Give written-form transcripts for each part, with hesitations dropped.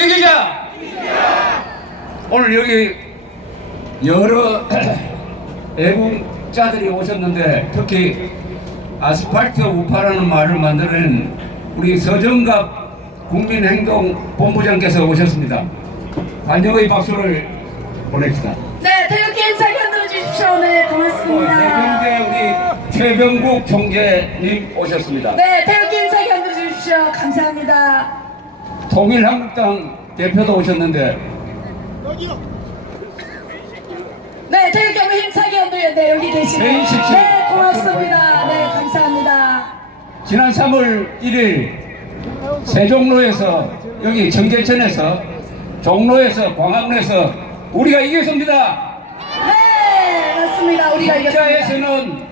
이기자! 오늘 여기 여러 애국자들이 오셨는데 특히 아스팔트 우파라는 말을 만드는 우리 서정갑 국민행동본부장께서 오셨습니다. 환영의 박수를 보냅시다. 네, 태극기 힘차게 흔들어 주십시오. 네, 고맙습니다. 대경대 우리 최병국 총재님 오셨습니다. 네, 태극기 힘차게 흔들어 주십시오. 감사합니다. 통일한국당 대표도 오셨는데 네, 태극기 한번 힘차게 흔들려. 네, 여기 계시네요. 네, 네, 고맙습니다. 네, 감사합니다. 지난 3월 1일 세종로에서 여기 청계천에서 종로에서 광화문에서 우리가 이겼습니다. 네, 맞습니다. 우리가 이겼습니다. 숫자에서는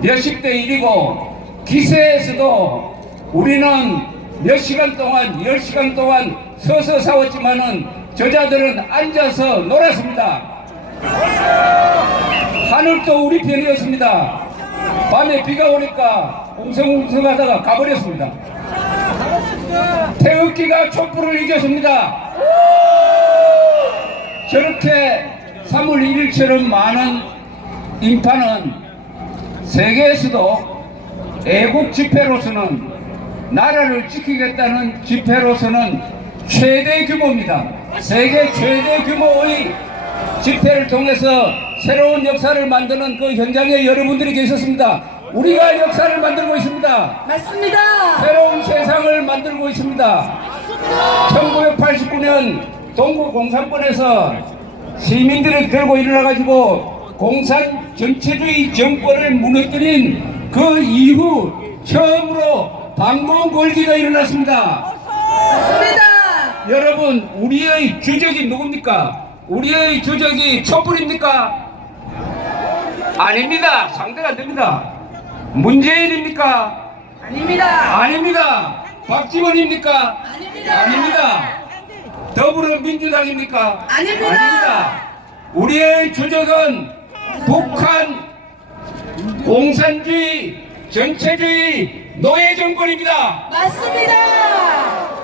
몇십 대 1이고 기세에서도 우리는 몇 시간 동안 10시간 동안 서서 싸웠지만은 저자들은 앉아서 놀았습니다. 하늘도 우리 편이었습니다. 밤에 비가 오니까 웅성웅성하다가 가버렸습니다. 태극기가 촛불을 이겼습니다. 저렇게 3월 1일처럼 많은 인파는 세계에서도 애국 집회로서는 나라를 지키겠다는 집회로서는 최대 규모입니다. 세계 최대 규모의 집회를 통해서 새로운 역사를 만드는 그 현장에 여러분들이 계셨습니다. 우리가 역사를 만들고 있습니다. 맞습니다. 새로운 세상을 만들고 있습니다. 1989년 동구 공산권에서 시민들이 들고 일어나가지고 공산 전체주의 정권을 무너뜨린 그 이후 처음으로 반공걸기가 일어났습니다. 맞습니다. 여러분, 우리의 주적이 누굽니까? 우리의 주적이 촛불입니까? 아닙니다. 상대가 안 됩니다. 문재인입니까? 아닙니다. 아닙니다. 박지원입니까? 아닙니다. 아닙니다. 더불어민주당입니까? 아닙니다. 아닙니다. 우리의 주적은 북한 공산주의 전체주의 노예 정권입니다. 맞습니다.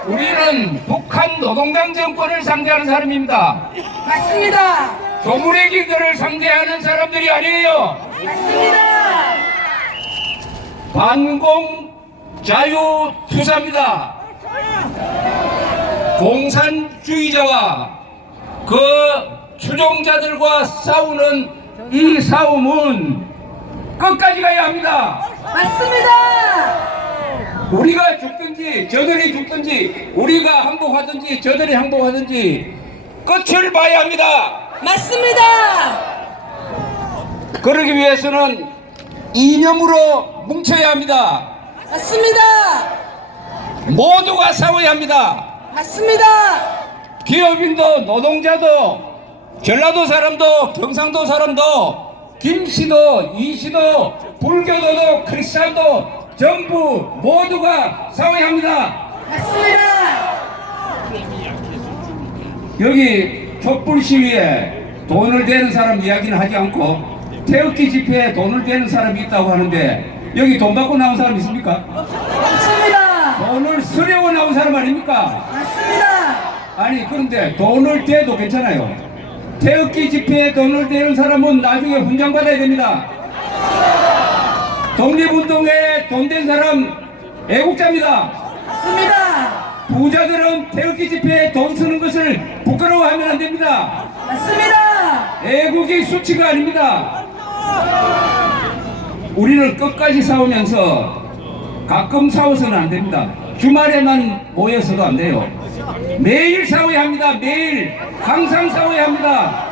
우리는 북한 노동당 정권을 상대하는 사람입니다. 맞습니다. 조무래기들을 상대하는 사람들이 아니에요. 맞습니다. 반공 자유 투사입니다. 공산주의자와 그 추종자들과 싸우는 이 싸움은 끝까지 가야 합니다. 맞습니다. 우리가 죽든지 저들이 죽든지 우리가 항복하든지 저들이 항복하든지 끝을 봐야 합니다. 맞습니다. 그러기 위해서는 이념으로 뭉쳐야 합니다. 맞습니다. 모두가 싸워야 합니다. 맞습니다. 기업인도 노동자도 전라도 사람도 경상도 사람도 김씨도 이씨도 불교도도 크리스찬도 전부 모두가 싸워야 합니다. 맞습니다. 여기 촛불 시위에 돈을 대는 사람 이야기는 하지 않고 태극기 집회에 돈을 대는 사람이 있다고 하는데 여기 돈 받고 나온 사람 있습니까? 맞습니다. 돈을 쓰려고 나온 사람 아닙니까? 맞습니다. 아니 그런데 돈을 대도 괜찮아요. 태극기 집회에 돈을 대는 사람은 나중에 훈장 받아야 됩니다. 독립운동에 돈 댄 사람 애국자입니다. 맞습니다. 부자들은 태극기 집회에 돈 쓰는 것을 부끄러워하면 안 됩니다. 맞습니다. 애국이 수치가 아닙니다. 우리는 끝까지 싸우면서 가끔 싸워서는 안 됩니다. 주말에만 모여서도 안 돼요. 매일 싸워야 합니다. 매일 항상 싸워야 합니다.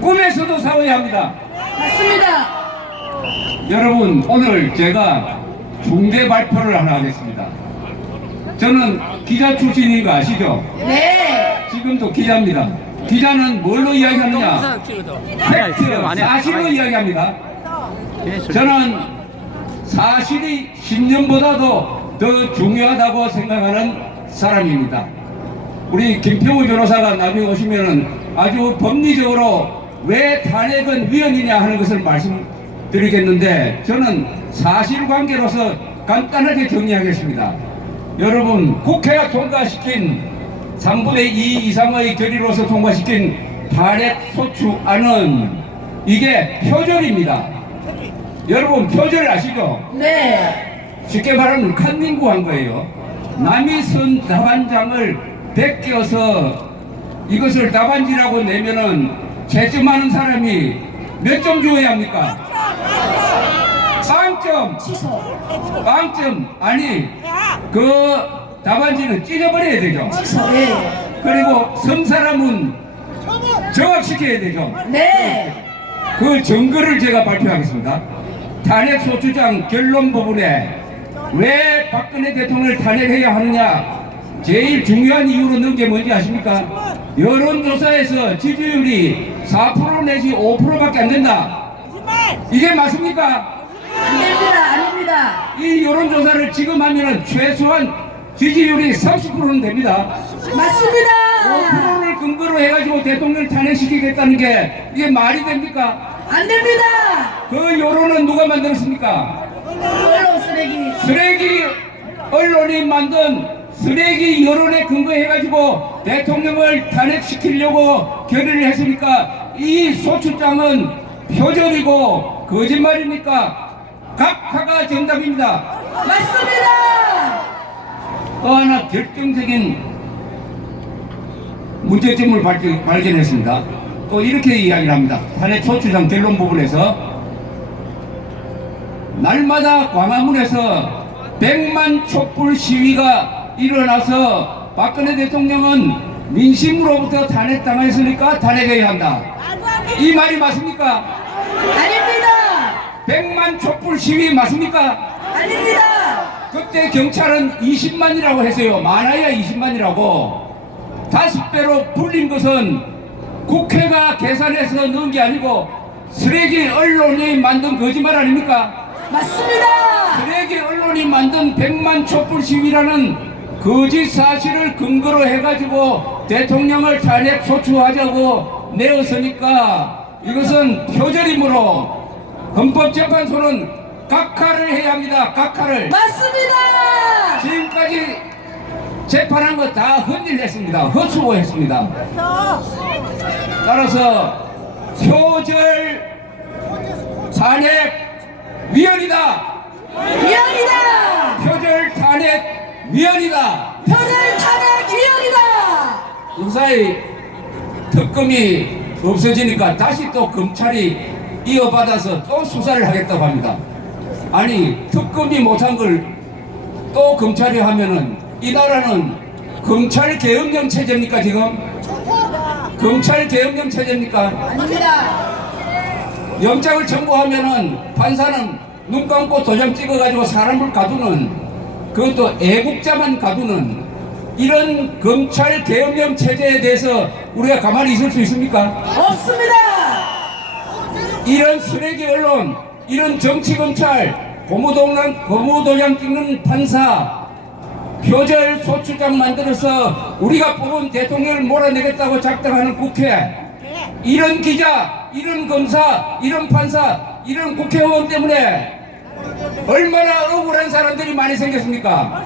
꿈에서도 싸워야 합니다. 맞습니다. 여러분, 오늘 제가 중대 발표를 하나 하겠습니다. 저는 기자 출신인 거 아시죠? 네. 지금도 기자입니다. 기자는 뭘로 이야기하느냐? 팩트, 사실로 이야기합니다. 저는 사실이 신념보다도 더 중요하다고 생각하는 사람입니다. 우리 김평우 변호사가 나중에 오시면은 아주 법리적으로 왜 탄핵은 위헌이냐 하는 것을 말씀드리겠는데 저는 사실관계로서 간단하게 정리하겠습니다. 여러분, 국회가 통과시킨 3분의 2 이상의 결의로서 통과시킨 탄핵 소추안은 이게 표절입니다. 여러분 표절 아시죠? 네. 쉽게 말하면 칸닝구한 거예요. 남이 쓴 답안장을 베껴서 이것을 답안지라고 내면은 채점하는 사람이 몇 점 줘야 합니까? 빵점. 취소. 빵점. 아니 그 답안지는 찢어버려야 되죠. 취소. 예. 그리고 선 사람은 정확시켜야 되죠. 네. 그 증거를 제가 발표하겠습니다. 탄핵 소추장 결론 부분에 왜 박근혜 대통령을 탄핵해야 하느냐, 제일 중요한 이유로 넣은 게 뭔지 아십니까? 여론조사에서 지지율이 4% 내지 5%밖에 안 된다. 이게 맞습니까? 아닙니다. 아닙니다. 이 여론조사를 지금 하면은 최소한 지지율이 30%는 됩니다. 맞습니다. 5%를 근거로 해가지고 대통령을 탄핵시키겠다는 게 이게 말이 됩니까? 안 됩니다. 그 여론은 누가 만들었습니까? 언론 쓰레기. 쓰레기 언론이 만든 쓰레기 여론에 근거해가지고 대통령을 탄핵시키려고 결의를 했으니까 이 소추장은 표절이고 거짓말입니까? 각하가 정답입니다. 맞습니다. 또 하나 결정적인 문제점을 발견했습니다. 또 이렇게 이야기를 합니다. 탄핵 소추장 결론 부분에서 날마다 광화문에서 100만 촛불 시위가 일어나서 박근혜 대통령은 민심으로부터 탄핵당했으니까 탄핵해야 한다. 이 말이 맞습니까? 아닙니다. 100만 촛불 시위 맞습니까? 아닙니다. 그때 경찰은 20만이라고 했어요. 많아야 20만이라고. 5배로 불린 것은 국회가 계산해서 넣은 게 아니고 쓰레기 언론이 만든 거짓말 아닙니까? 맞습니다. 쓰레기 언론이 만든 100만 촛불 시위라는 거짓 사실을 근거로 해가지고 대통령을 탄핵 소추하자고 내었으니까 이것은 표절이므로 헌법재판소는 각하를 해야 합니다. 각하를. 맞습니다. 지금까지 재판한 거 다 헌일했습니다. 헛수고했습니다. 따라서 표절 탄핵 위헌이다. 위헌이다. 표절 탄핵 위헌이다. 표절 탄핵 위헌이다. 인사의 특검이 없어지니까 다시 또 검찰이 이어받아서 또 수사를 하겠다고 합니다. 아니 특검이 못한 걸 또 검찰이 하면은 이 나라는 검찰 계엄령 체제입니까 지금? 검찰 계엄령 체제입니까? 아닙니다. 영장을 청구하면은 판사는 눈 감고 도장 찍어가지고 사람을 가두는, 그것도 애국자만 가두는 이런 검찰 계엄령 체제에 대해서 우리가 가만히 있을 수 있습니까? 없습니다. 이런 쓰레기 언론, 이런 정치 검찰, 고무도장 찍는 판사, 표절 소추장 만들어서 우리가 뽑은 대통령을 몰아내겠다고 작당하는 국회, 이런 기자, 이런 검사, 이런 판사, 이런 국회의원 때문에 얼마나 억울한 사람들이 많이 생겼습니까?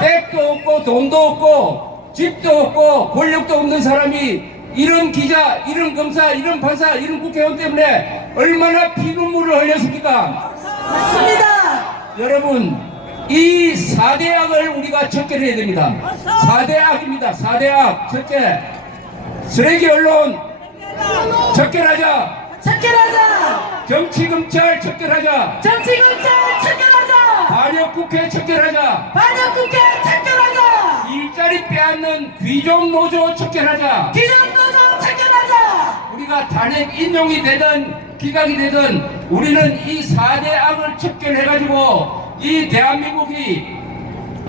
백도 없고 돈도 없고 집도 없고 권력도 없는 사람이 이런 기자, 이런 검사, 이런 판사, 이런 국회의원 때문에 얼마나 피눈물을 흘렸습니까? 맞습니다. 여러분, 이 4대 악을 우리가 척결해야 됩니다. 4대 악입니다. 4대 악. 첫째, 쓰레기 언론 척결하자. 척결하자. 정치검찰 척결하자. 정치검찰 척결하자. 반역국회 척결하자. 반역국회 척결하자. 일자리 빼앗는 귀족노조 척결하자. 기존노조 척결하자. 우리가 탄핵 인용이 되든 기각이 되든 우리는 이 4대 악을 척결해가지고 이 대한민국이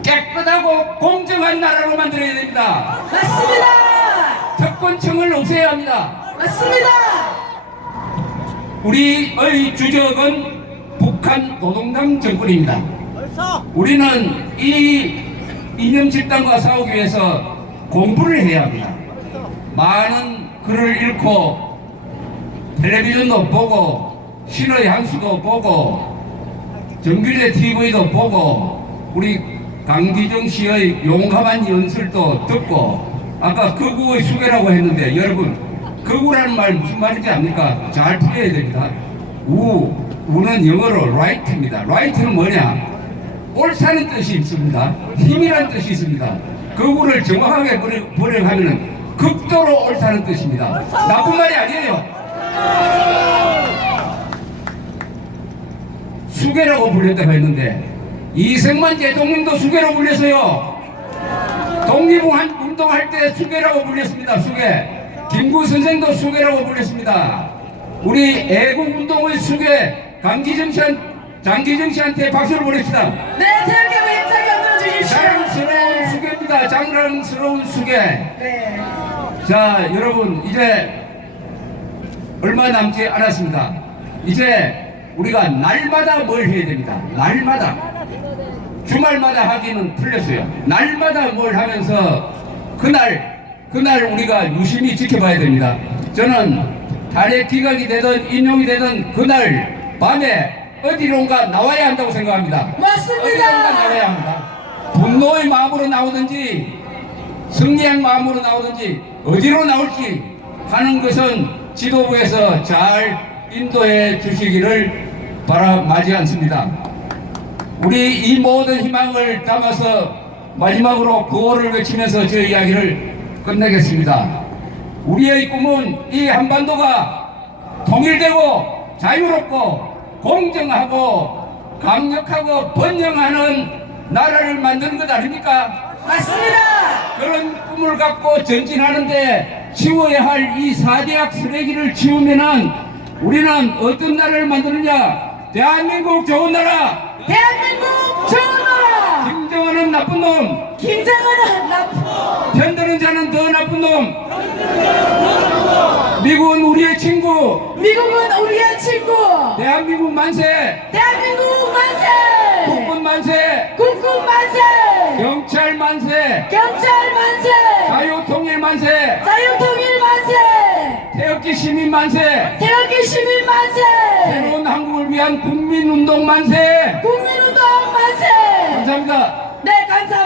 깨끗하고 공정한 나라로 만들어야 됩니다. 맞습니다. 특권층을 없애야 합니다. 맞습니다. 우리의 주적은 북한 노동당 정권입니다. 우리는 이 이념 집단과 싸우기 위해서 공부를 해야 합니다. 많은 글을 읽고 텔레비전도 보고 신의 한수도 보고 정규제 TV도 보고 우리 강기정 씨의 용감한 연설도 듣고 아까 거구의 수계라고 했는데 여러분 거구라는 말 무슨 말인지 압니까? 잘 풀어야 됩니다. 우는 영어로 right입니다. right는 뭐냐? 옳다는 뜻이 있습니다. 힘이라는 뜻이 있습니다. 거구를 정확하게 번역하면 극도로 옳다는 뜻입니다. 나쁜 말이 아니에요. 수계라고 불렸다고 했는데 이승만 대통령도 수계로 불렸어요. 독립운동할 때 수계라고 불렸습니다. 수계. 김구 선생도 수계라고 불렸습니다. 우리 애국운동의 수계 장기정 씨한테 박수를 보냅시다. 네, 태극기 힘차게 흔들어 주십시오. 자랑스러운 수계입니다. 자랑스러운 수계. 네. 자, 여러분 이제 얼마 남지 않았습니다. 이제 우리가 날마다 뭘 해야 됩니다. 날마다. 주말마다 하기는 틀렸어요. 날마다 뭘 하면서 그날 우리가 유심히 지켜봐야 됩니다. 저는 탄핵 기각이 되든 인용이 되든 그날 밤에 어디론가 나와야 한다고 생각합니다. 맞습니다. 어디론가 나와야 합니다. 분노의 마음으로 나오든지 승리의 마음으로 나오든지 어디로 나올지 하는 것은 지도부에서 잘 인도해 주시기를 바라마지 않습니다. 우리 이 모든 희망을 담아서 마지막으로 구호를 외치면서 저 이야기를 끝내겠습니다. 우리의 꿈은 이 한반도가 통일되고 자유롭고 공정하고 강력하고 번영하는 나라를 만드는 것 아닙니까? 맞습니다. 그런 꿈을 갖고 전진하는데 치워야 할 이 사대악 쓰레기를 치우면은 우리는 어떤 나라를 만드느냐? 대한민국 좋은 나라! 대한민국 좋은 나라. 김정은은 나쁜 놈! 김정은은 나쁜. 편드는 자는 더 나쁜 놈! 미국은 우리의 친구! 미국은 우리의 친구. 대한민국 만세! 대한민국 만세. 국군 만세! 국군 만세. 경찰 만세! 경찰 만세. 자유통일 만세! 자유통일 만세. 태극기 시민 만세! 태극기 시민 만세. 새로운 한국을 위한 국민운동 만세! 국민운동 만세. 감사합니다. 네, 감사합니다.